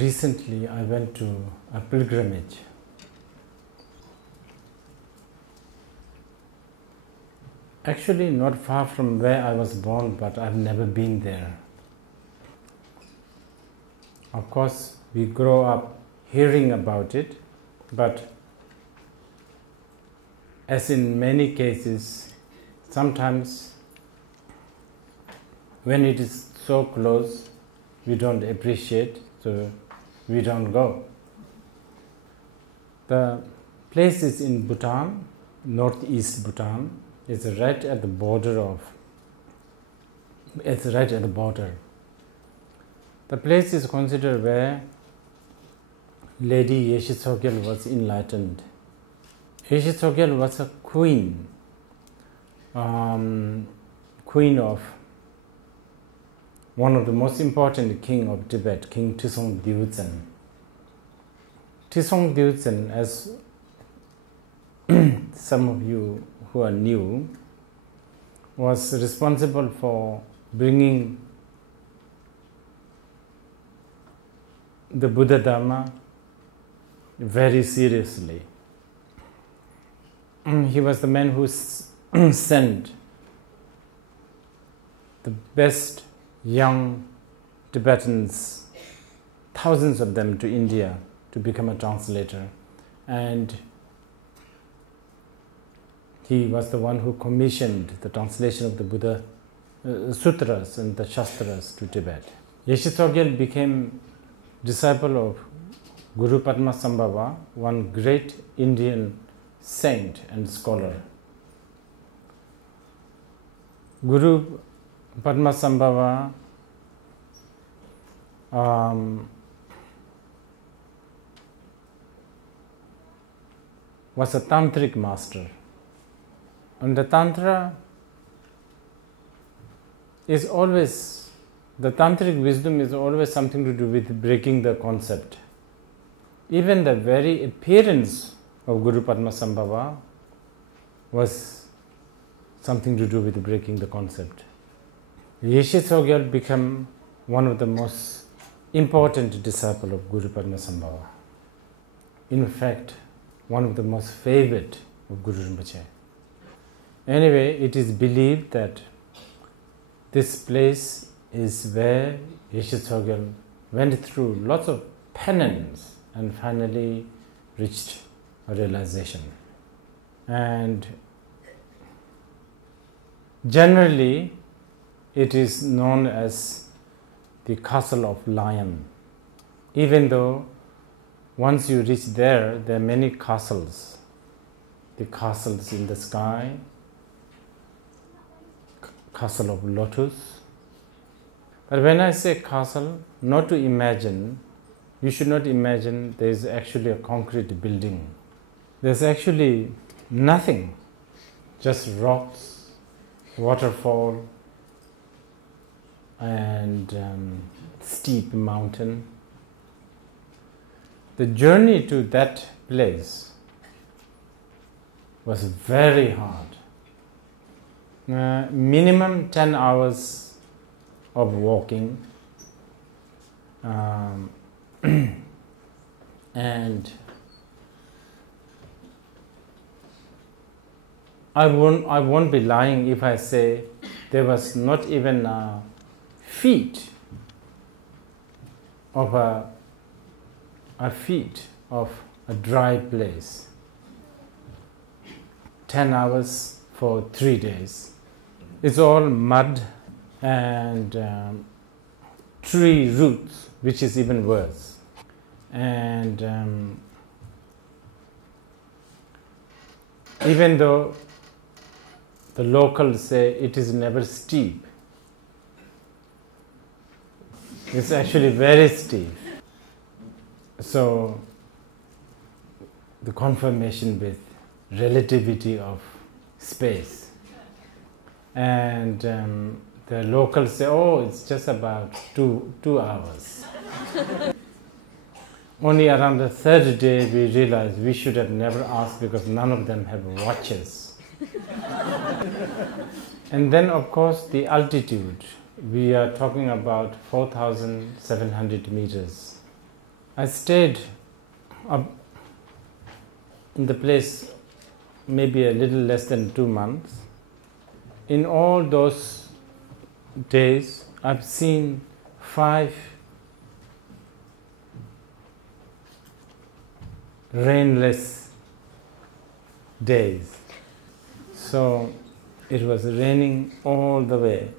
Recently, I went to a pilgrimage. Actually, not far from where I was born, but I've never been there. Of course, we grow up hearing about it, but as in many cases, sometimes when it is so close, we don't appreciate, so we don't go. The place is in Bhutan, northeast Bhutan. It's right at the border. The place is considered where Lady Yeshe Tsogyal was enlightened. Yeshe Tsogyal was a queen of one of the most important king of Tibet, King Trisong Dyuchen. Trisong Dyuchen, as some of you who are new, was responsible for bringing the Buddha Dharma very seriously. He was the man who sent the best young Tibetans, thousands of them, to India to become a translator, and he was the one who commissioned the translation of the Buddha Sutras and the Shastras to Tibet. Yeshe Tsogyal became disciple of Guru Padmasambhava, one great Indian saint and scholar. Guru Padmasambhava was a tantric master. And the tantric wisdom is always something to do with breaking the concept. Even the very appearance of Guru Padmasambhava was something to do with breaking the concept. Yeshe Tsogyal became one of the most important disciples of Guru Padmasambhava. In fact, one of the most favorite of Guru Rinpoche. Anyway, it is believed that this place is where Yeshe Tsogyal went through lots of penance and finally reached a realization. And generally, it is known as the Castle of Lion. Even though once you reach there are many castles. The castles in the sky, Castle of Lotus. But when I say castle, not to imagine, you should not imagine there is actually a concrete building. There's actually nothing, just rocks, waterfall, and steep mountain. The journey to that place was very hard. Minimum 10 hours of walking, and I won't be lying if I say there was not even a feet of a dry place. 10 hours for 3 days. It's all mud and tree roots, which is even worse. And even though the locals say it is never steep, it's actually very steep. So the confirmation with relativity of space. And the locals say, oh, it's just about two hours. Only around the third day we realized we should have never asked because none of them have watches. And then of course the altitude. We are talking about 4,700 meters. I stayed up in the place maybe a little less than 2 months. In all those days, I've seen 5 rainless days. So it was raining all the way.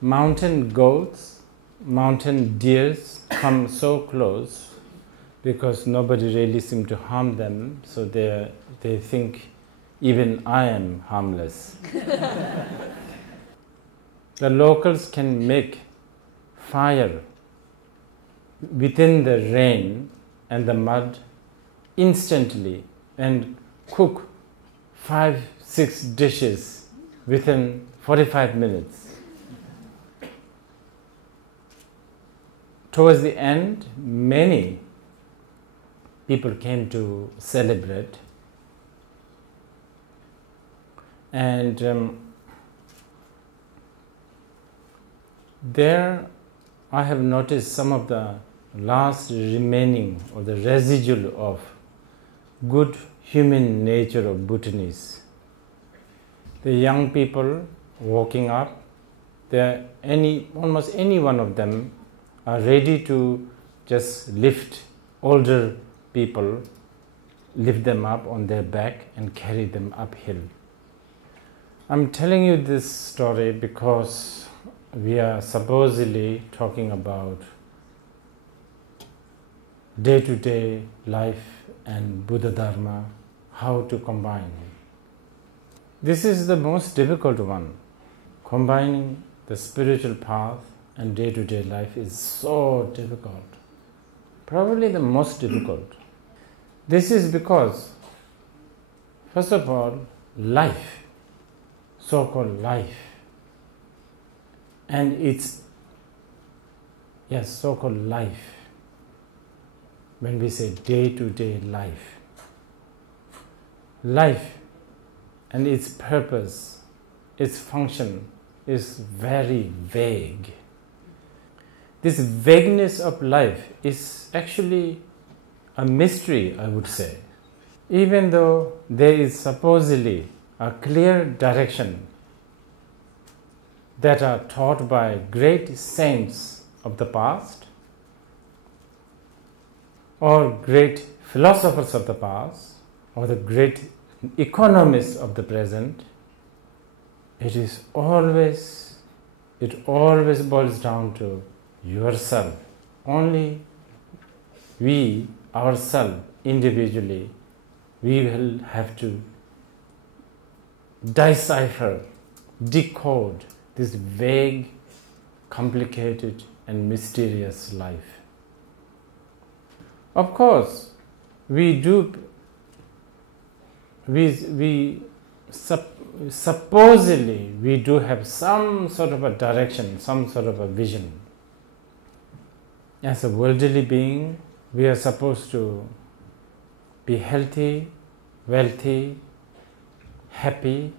Mountain goats, mountain deers come so close because nobody really seemed to harm them, so they think even I am harmless. The locals can make fire within the rain and the mud instantly and cook 5-6 dishes within 45 minutes. Towards the end, many people came to celebrate, and there I have noticed some of the last remaining or the residual of good human nature of Bhutanese. The young people walking up, almost any one of them are ready to just lift older people, lift them up on their back and carry them uphill. I'm telling you this story because we are supposedly talking about day-to-day life and Buddha Dharma, how to combine. This is the most difficult one. Combining the spiritual path and day-to-day life is so difficult. Probably the most difficult. This is because, first of all, life, so-called life, and it's, so-called life. When we say day-to-day life, life and its purpose, its function is very vague. This vagueness of life is actually a mystery, I would say. Even though there is supposedly a clear direction that are taught by great saints of the past or great philosophers of the past or the great economists of the present, it always boils down to yourself. Only we, ourselves, individually, we will have to decipher, decode this vague, complicated and mysterious life. Of course, supposedly we do have some sort of a direction, some sort of a vision. As a worldly being, we are supposed to be healthy, wealthy, happy,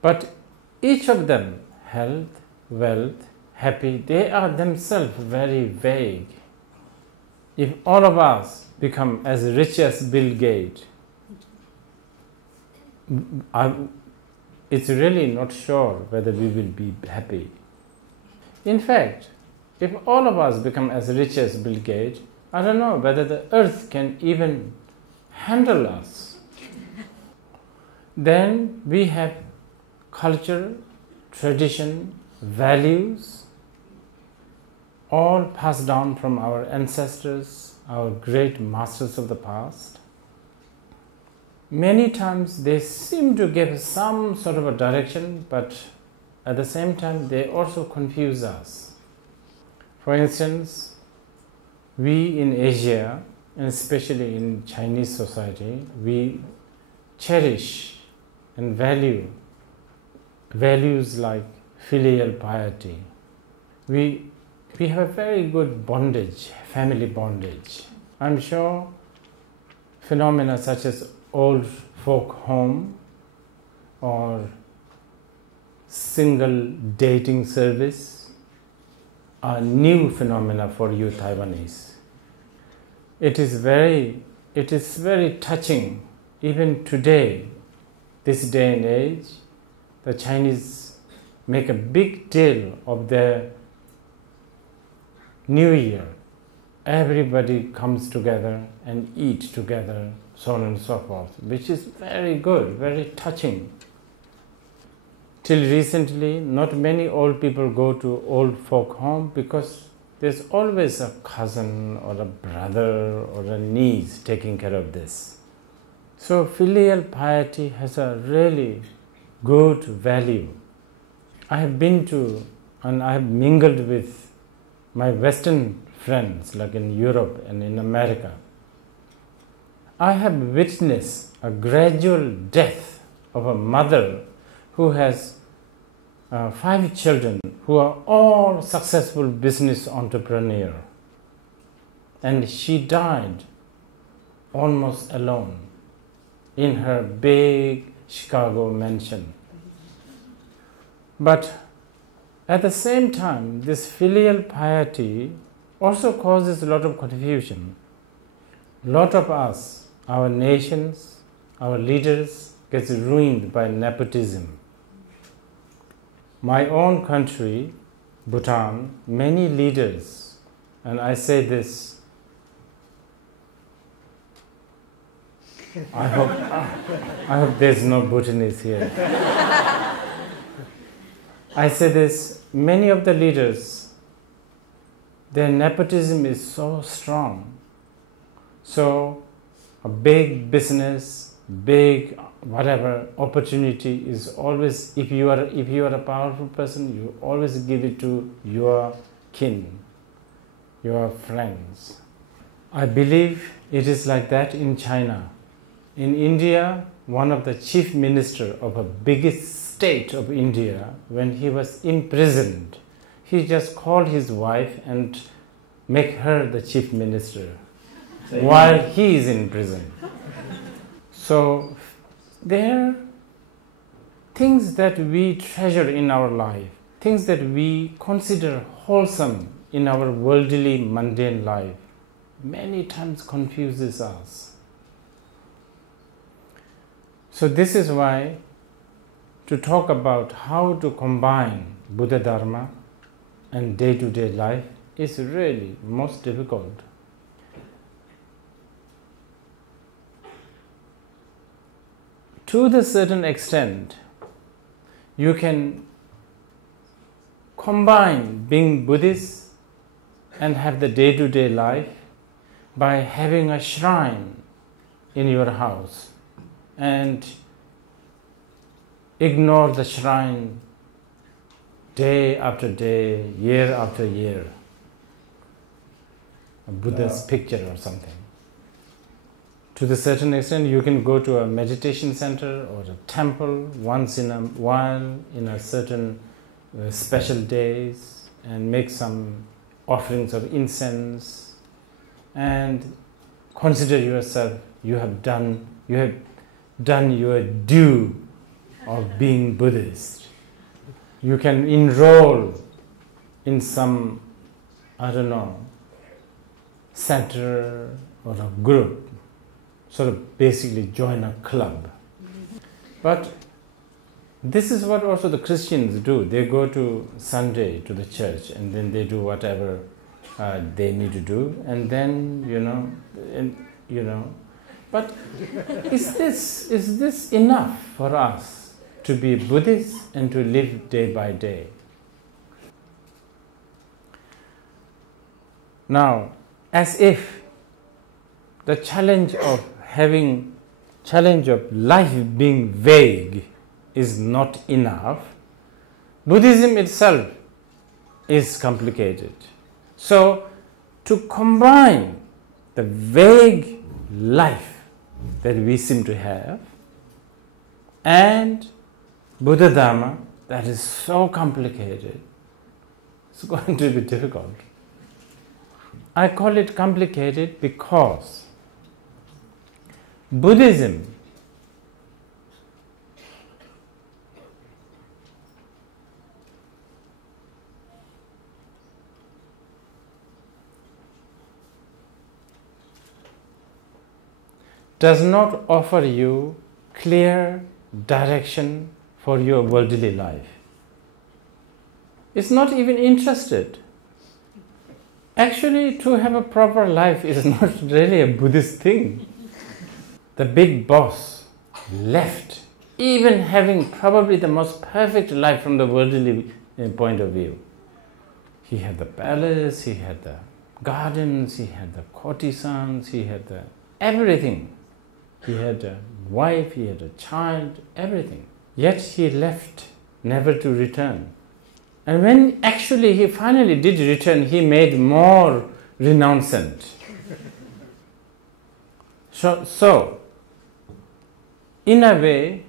but each of them, health, wealth, happy, they are themselves very vague. If all of us become as rich as Bill Gates, it's really not sure whether we will be happy. In fact, if all of us become as rich as Bill Gates, I don't know whether the earth can even handle us. Then we have culture, tradition, values, all passed down from our ancestors, our great masters of the past. Many times they seem to give some sort of a direction, but at the same time they also confuse us. For instance, we in Asia, and especially in Chinese society, we cherish and value values like filial piety. We have a very good bondage, family bondage. I'm sure phenomena such as old folk home or single dating service a new phenomena for you Taiwanese. It is very touching. Even today, this day and age, the Chinese make a big deal of their New Year. Everybody comes together and eat together, so on and so forth, which is very good, very touching. Till recently, not many old people go to old folk home because there's always a cousin or a brother or a niece taking care of this. So filial piety has a really good value. I have been to and I have mingled with my Western friends like in Europe and in America. I have witnessed a gradual death of a mother who has 5 children who are all successful business entrepreneurs, and she died almost alone in her big Chicago mansion. But at the same time, this filial piety also causes a lot of confusion. A lot of us, our nations, our leaders, gets ruined by nepotism. My own country, Bhutan, many leaders, and I say this, I hope there's no Bhutanese here. I say this, many of the leaders, their nepotism is so strong. So a big business, big whatever opportunity is always, if you are a powerful person, you always give it to your kin, your friends. I believe it is like that in China. In India, one of the chief minister of a biggest state of India, when he was imprisoned, he just called his wife and make her the chief minister while he is in prison. So there are things that we treasure in our life, things that we consider wholesome in our worldly, mundane life, many times confuses us. So this is why to talk about how to combine Buddha Dharma and day-to-day life is really most difficult. To the certain extent, you can combine being Buddhist and have the day-to-day life by having a shrine in your house and ignore the shrine day after day, year after year, a Buddha's picture or something. To the certain extent, you can go to a meditation center or a temple once in a while in a certain special days and make some offerings of incense and consider yourself you have done your due of being Buddhist. You can enroll in some, center or a group, sort of basically join a club. But this is what also the Christians do. They go to Sunday to the church and then they do whatever they need to do, and then But is this enough for us to be Buddhist and to live day by day? Now, as if the challenge of life being vague is not enough, Buddhism itself is complicated. So, to combine the vague life that we seem to have and Buddha Dharma that is so complicated, it's going to be difficult. I call it complicated because Buddhism does not offer you clear direction for your worldly life. It's not even interested. Actually, to have a proper life is not really a Buddhist thing. The big boss left, even having probably the most perfect life from the worldly point of view. He had the palace, he had the gardens, he had the courtesans, he had the everything. He had a wife, he had a child, everything. Yet he left, never to return. And when actually he finally did return, he made more renouncement. So, in a way,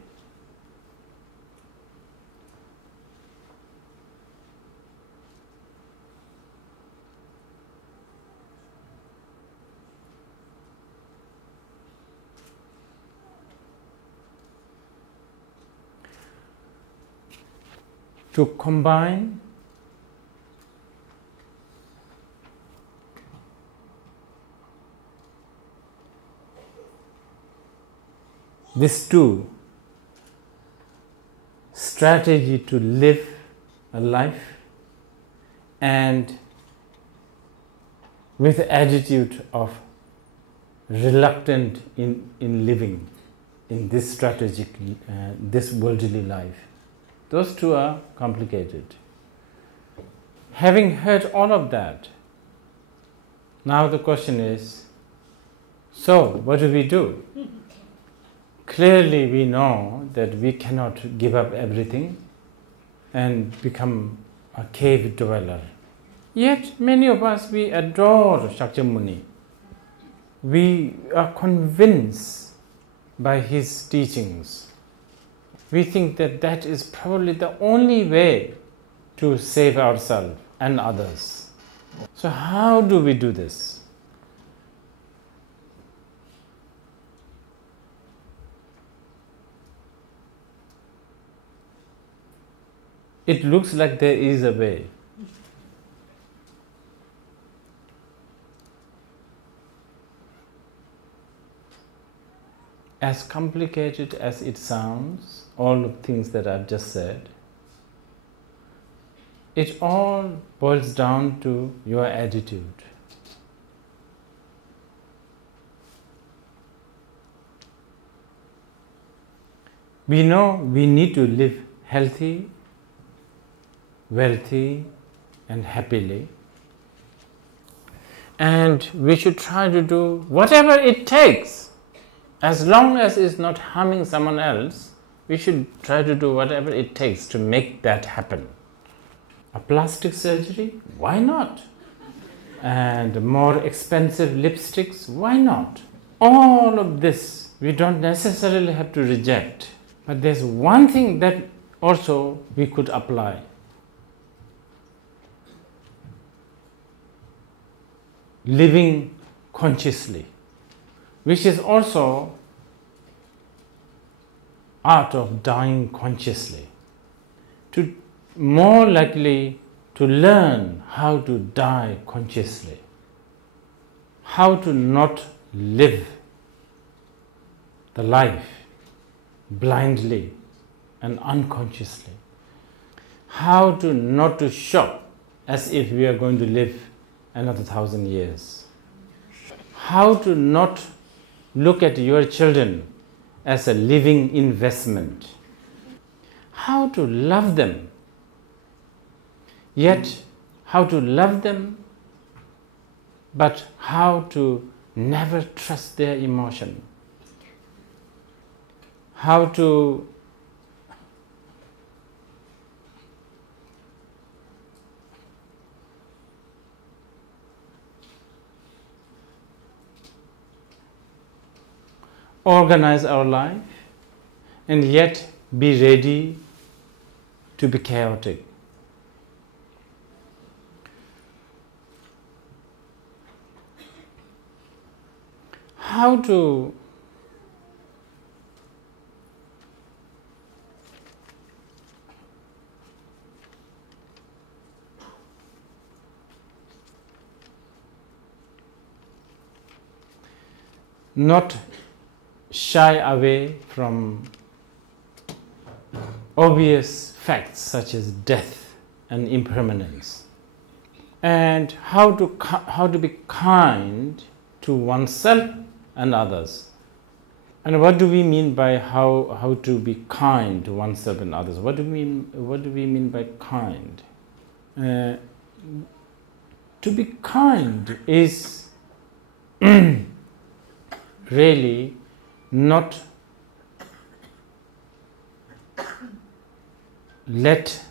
to combine these two strategy to live a life and with attitude of reluctant in living in this strategic, this worldly life. Those two are complicated. Having heard all of that, now the question is, so what do we do? Clearly we know that we cannot give up everything and become a cave dweller. Yet many of us, we adore Shakyamuni. We are convinced by his teachings. We think that that is probably the only way to save ourselves and others. So how do we do this? It looks like there is a way. As complicated as it sounds, all the things that I've just said, it all boils down to your attitude. We know we need to live healthy, wealthy, and happily. And we should try to do whatever it takes. As long as it's not harming someone else, we should try to do whatever it takes to make that happen. A plastic surgery? Why not? And more expensive lipsticks? Why not? All of this we don't necessarily have to reject. But there's one thing that also we could apply. Living consciously, which is also art of dying consciously. To more likely to learn how to die consciously, how to not live the life blindly and unconsciously, how to not to shop as if we are going to live another 1,000 years, how to not look at your children as a living investment, how to love them, yet how to love them, but how to never trust their emotion, how to organize our life and yet be ready to be chaotic. How to not shy away from obvious facts such as death and impermanence, and how to be kind to oneself and others. And what do we mean by how to be kind to oneself and others? What do we mean by kind? To be kind is really not let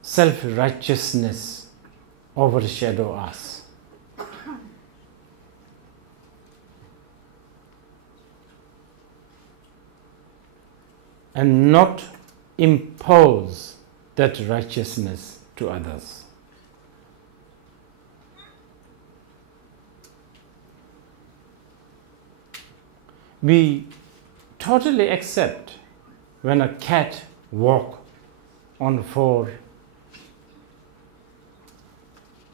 self-righteousness overshadow us. And not impose that righteousness to others. We totally accept when a cat walks on four,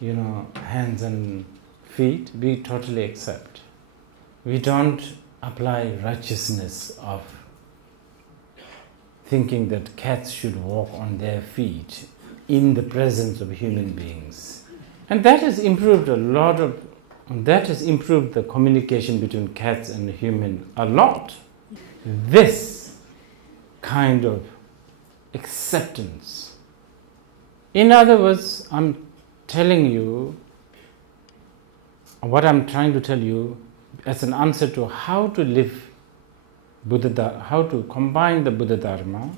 hands and feet. We totally accept. We don't apply righteousness of thinking that cats should walk on their feet in the presence of human beings. And that has improved that has improved the communication between cats and humans a lot. This kind of acceptance. In other words, I'm telling you, what I'm trying to tell you as an answer to how to live how to combine the Buddha Dharma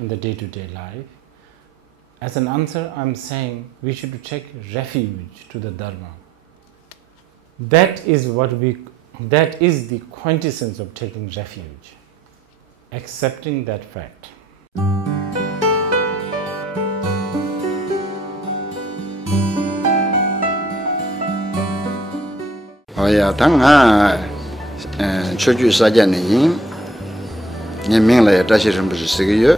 in the day-to-day life. As an answer, I'm saying we should take refuge to the Dharma. That is the quintessence of taking refuge. Accepting that fact. Nhân minh là trả sĩ rừng bì sĩ ghi yu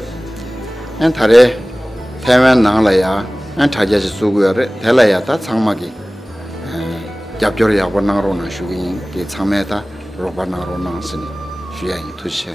Anh thả rê Thái Văn nang là ya Anh thả giá sĩ su gu ya rê Thái là ya ta tsang ma ki Gyab gyor ya kwa nang ro nang shu ghi yin Ki tsang me ta ro kwa nang ro nang sini Shu ya yin tu shi